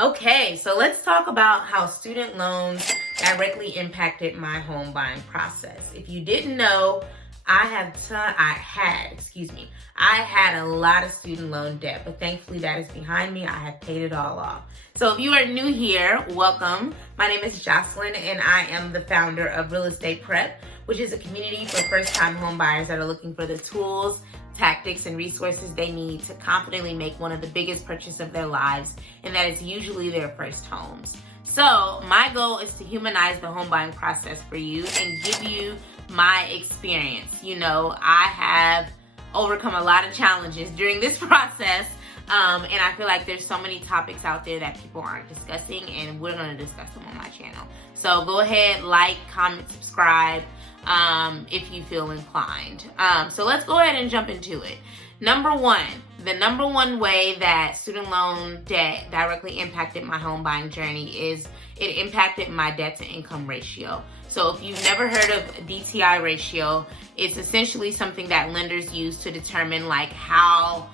Okay, so let's talk about how student loans directly impacted my home buying process. If you didn't know, I had a lot of student loan debt, but thankfully that is behind me. I have paid it all off. So if you are new here, welcome. My name is Jocelyn and I am the founder of Real Estate Prep, which is a community for first-time home buyers that are looking for the tools, tactics, and resources they need to confidently make one of the biggest purchases of their lives, and that is usually their first homes. So my goal is to humanize the home buying process for you and give you my experience. I have overcome a lot of challenges during this process, and I feel like there's so many topics out there that people aren't discussing, and we're going to discuss them on my channel. So go ahead, like, comment, subscribe, if you feel inclined. So let's go ahead and jump into it. The number one way that student loan debt directly impacted my home buying journey is it impacted my debt to income ratio. So if you've never heard of DTI ratio, it's essentially something that lenders use to determine how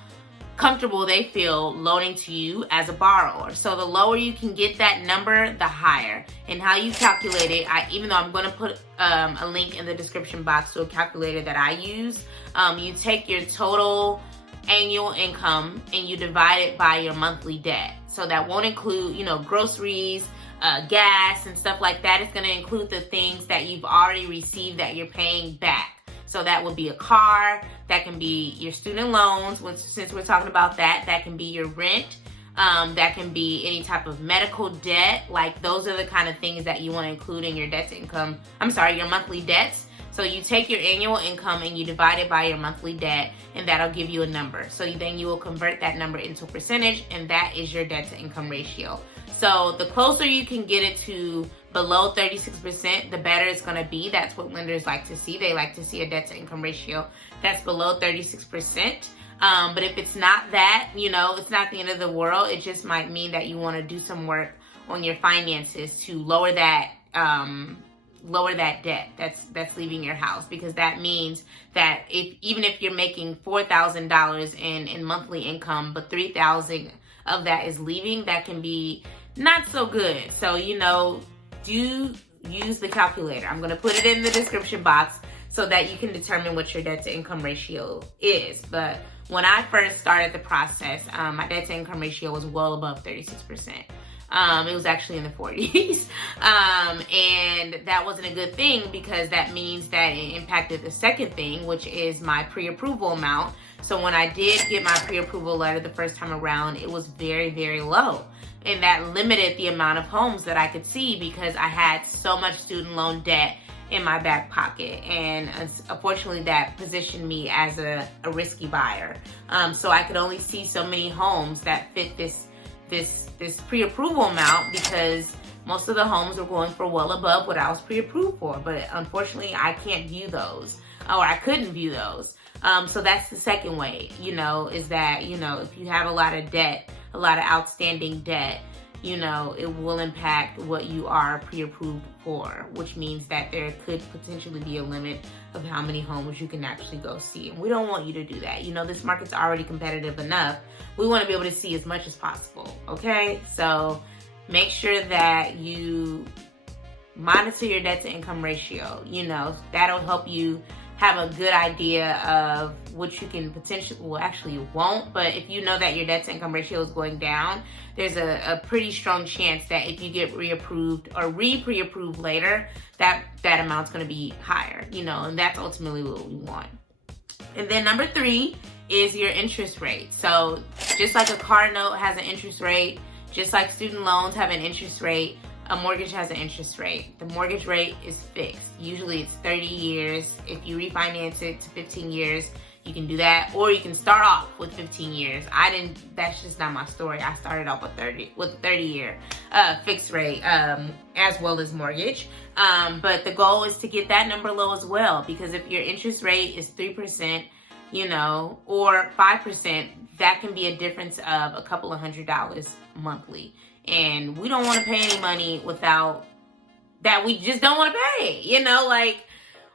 comfortable they feel loaning to you as a borrower. So the lower you can get that number, the higher. And how you calculate it, even though I'm going to put a link in the description box to a calculator that I use, you take your total annual income and you divide it by your monthly debt. So that won't include, groceries, gas and stuff like that. It's going to include the things that you've already received that you're paying back. So that would be a car, that can be your student loans, since we're talking about that can be your rent, that can be any type of medical debt. Those are the kind of things that you want to include in your your monthly debts. So you take your annual income and you divide it by your monthly debt, and that'll give you a number. So then you will convert that number into a percentage, and that is your debt to income ratio. So the closer you can get it to below 36%, the better it's going to be. That's what lenders like to see. They like to see a debt to income ratio that's below 36%. But if it's not that, it's not the end of the world. It just might mean that you want to do some work on your finances to lower that debt that's leaving your house, because that means that even if you're making $4,000 in monthly income, but $3,000 of that is leaving, that can be not so good. So, do use the calculator. I'm going to put it in the description box so that you can determine what your debt to income ratio is. But when I first started the process, my debt to income ratio was well above 36%. It was actually in the 40s. And that wasn't a good thing, because that means that it impacted the second thing, which is my pre-approval amount. So when I did get my pre-approval letter the first time around, it was very, very low. And that limited the amount of homes that I could see, because I had so much student loan debt in my back pocket. And unfortunately, that positioned me as a risky buyer. So I could only see so many homes that fit this pre-approval amount, because most of the homes were going for well above what I was pre-approved for. But unfortunately, I can't view those, or I couldn't view those. So that's the second way, is that, if you have a lot of debt, a lot of outstanding debt, it will impact what you are pre-approved for, which means that there could potentially be a limit of how many homes you can actually go see. And we don't want you to do that. This market's already competitive enough. We want to be able to see as much as possible, okay? So make sure that you monitor your debt to income ratio. That'll help you have a good idea of what you can potentially, well, actually you won't, but if you know that your debt to income ratio is going down, there's a pretty strong chance that if you get reapproved or pre-approved later, that amount's going to be higher, and that's ultimately what we want. And then number 3 is your interest rate. So just like a car note has an interest rate, just like student loans have an interest rate, a mortgage has an interest rate. The mortgage rate is fixed. Usually it's 30 years. If you refinance it to 15 years, you can do that, or you can start off with 15 years. That's just not my story. I started off with a 30-year fixed rate, as well as mortgage. But the goal is to get that number low as well, because if your interest rate is 3%, or 5%, that can be a difference of a couple of $100 monthly. And we don't want to pay any money without that. We just don't want to pay,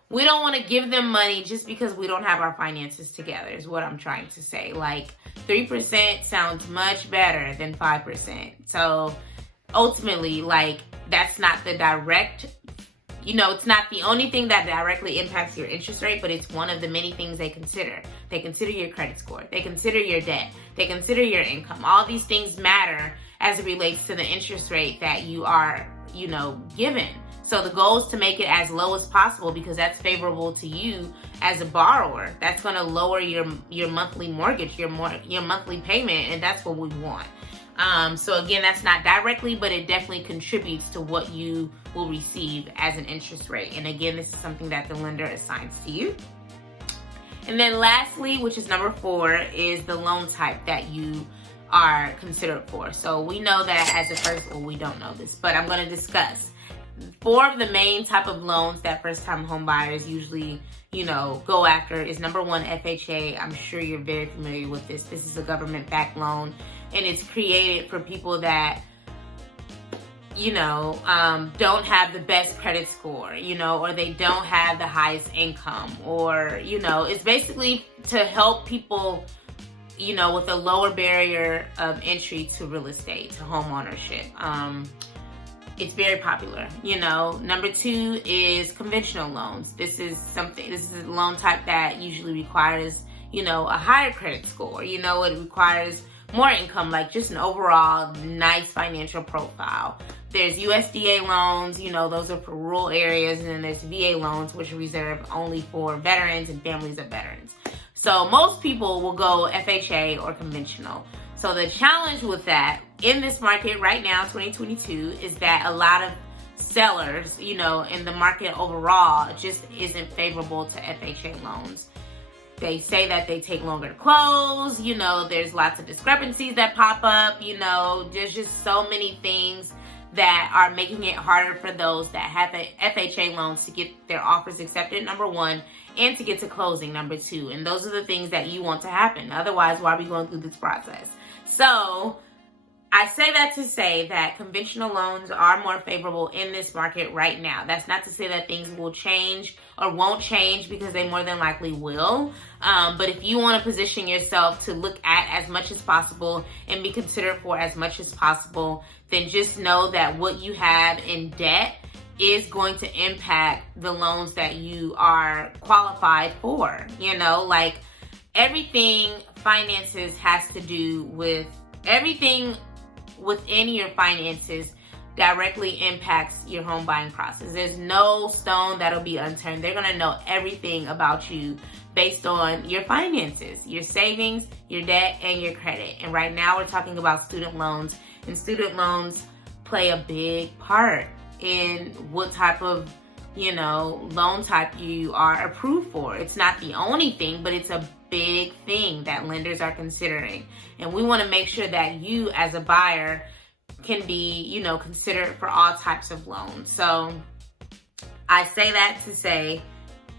we don't want to give them money just because we don't have our finances together, is what I'm trying to say. Like, 3% sounds much better than 5%. So ultimately, like, that's not the direct, it's not the only thing that directly impacts your interest rate, but it's one of the many things they consider. They consider your credit score. They consider your debt. They consider your income. All these things matter as it relates to the interest rate that you are, given. So the goal is to make it as low as possible because that's favorable to you as a borrower. That's going to lower your monthly mortgage, your monthly payment, and that's what we want. So again, that's not directly, but it definitely contributes to what you will receive as an interest rate. And again, this is something that the lender assigns to you. And then lastly, which is number 4, is the loan type that you are considered for. So we know that as a first, we don't know this, but I'm going to discuss 4 of the main type of loans that first-time home buyers usually, go after is number 1, FHA. I'm sure you're very familiar with this. This is a government-backed loan, and it's created for people that, don't have the best credit score, or they don't have the highest income, or, it's basically to help people, with a lower barrier of entry to real estate, to home ownership. It's very popular. Number 2 is conventional loans. This is a loan type that usually requires, a higher credit score. It requires more income, like just an overall nice financial profile. There's USDA loans, those are for rural areas, and then there's VA loans, which are reserved only for veterans and families of veterans. So most people will go FHA or conventional. So the challenge with that in this market right now, 2022, is that a lot of sellers, in the market overall, just isn't favorable to FHA loans. They say that they take longer to close, there's lots of discrepancies that pop up, there's just so many things that are making it harder for those that have FHA loans to get their offers accepted, number 1, and to get to closing, number 2. And those are the things that you want to happen. Otherwise, why are we going through this process? So I say that to say that conventional loans are more favorable in this market right now. That's not to say that things will change or won't change, because they more than likely will. But if you want to position yourself to look at as much as possible and be considered for as much as possible, then just know that what you have in debt is going to impact the loans that you are qualified for. Like, everything finances has to do with everything within your finances directly impacts your home buying process. There's no stone that'll be unturned. They're going to know everything about you based on your finances, your savings, your debt, and your credit. And right now we're talking about student loans, and student loans play a big part in what type of loan type you are approved for. It's not the only thing, but it's a big thing that lenders are considering. And we want to make sure that you as a buyer can be, considered for all types of loans. So I say that to say,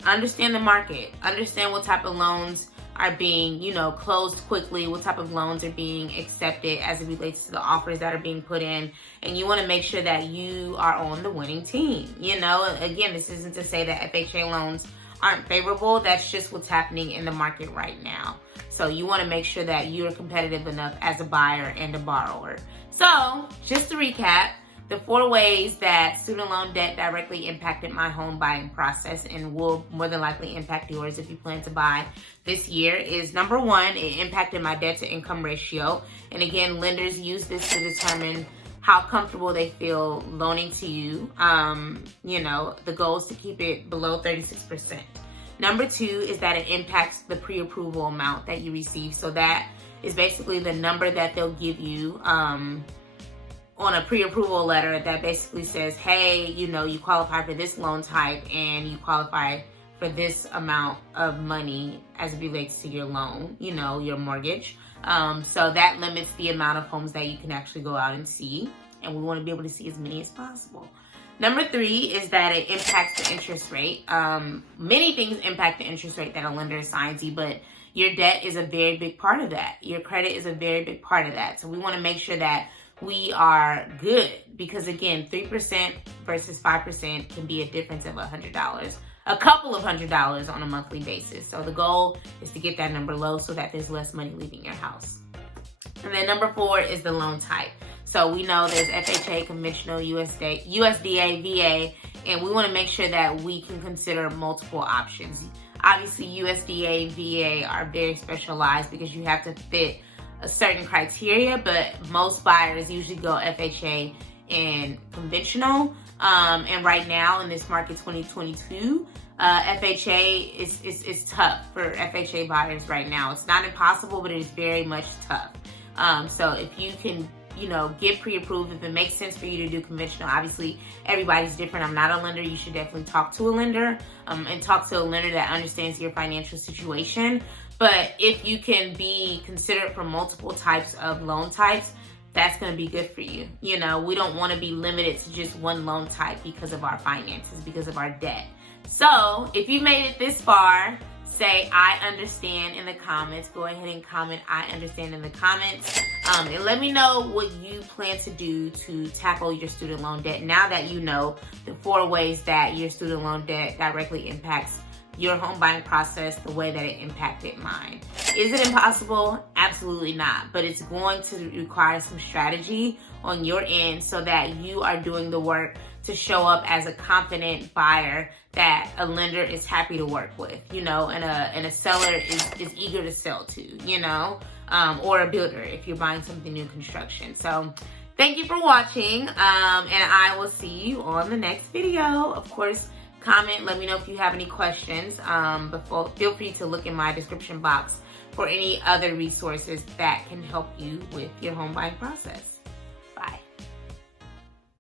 understand the market, understand what type of loans are being, closed quickly, what type of loans are being accepted as it relates to the offers that are being put in. And you want to make sure that you are on the winning team. Again, this isn't to say that FHA loans aren't favorable. That's just what's happening in the market right now. So you want to make sure that you're competitive enough as a buyer and a borrower. So just to recap, the 4 ways that student loan debt directly impacted my home buying process and will more than likely impact yours if you plan to buy this year is, number 1, it impacted my debt to income ratio. And again, lenders use this to determine how comfortable they feel loaning to you. The goal is to keep it below 36%. Number 2 is that it impacts the pre-approval amount that you receive. So that is basically the number that they'll give you on a pre-approval letter that basically says, hey, you qualify for this loan type and you qualify for this amount of money as it relates to your loan, your mortgage. So that limits the amount of homes that you can actually go out and see. And we want to be able to see as many as possible. Number 3 is that it impacts the interest rate. Many things impact the interest rate that a lender assigns you, but your debt is a very big part of that. Your credit is a very big part of that. So we want to make sure that we are good, because again, 3% versus 5% can be a difference of $100 a couple of $100s on a monthly basis. So the goal is to get that number low so that there's less money leaving your house. And then number 4 is the loan type. So we know there's FHA, conventional, USDA, VA, and we want to make sure that we can consider multiple options. Obviously, USDA and VA are very specialized because you have to fit a certain criteria, but most buyers usually go FHA and conventional. And right now in this market 2022, FHA is tough for FHA buyers right now. It's not impossible, but it is very much tough. So if you can, get pre-approved, if it makes sense for you to do conventional, obviously everybody's different. I'm not a lender. You should definitely talk to a lender, and talk to a lender that understands your financial situation. But if you can be considered for multiple types of loan types, that's going to be good for you. We don't want to be limited to just one loan type because of our finances, because of our debt. So if you made it this far, say I understand in the comments. Go ahead and comment I understand in the comments, and let me know what you plan to do to tackle your student loan debt now that you know the 4 ways that your student loan debt directly impacts your home buying process the way that it impacted mine. Is it impossible? Absolutely not. But it's going to require some strategy on your end so that you are doing the work to show up as a confident buyer that a lender is happy to work with, and a seller is eager to sell to, or a builder if you're buying something new construction. So thank you for watching, and I will see you on the next video. Of course, comment, let me know if you have any questions. Feel free to look in my description box for any other resources that can help you with your home buying process.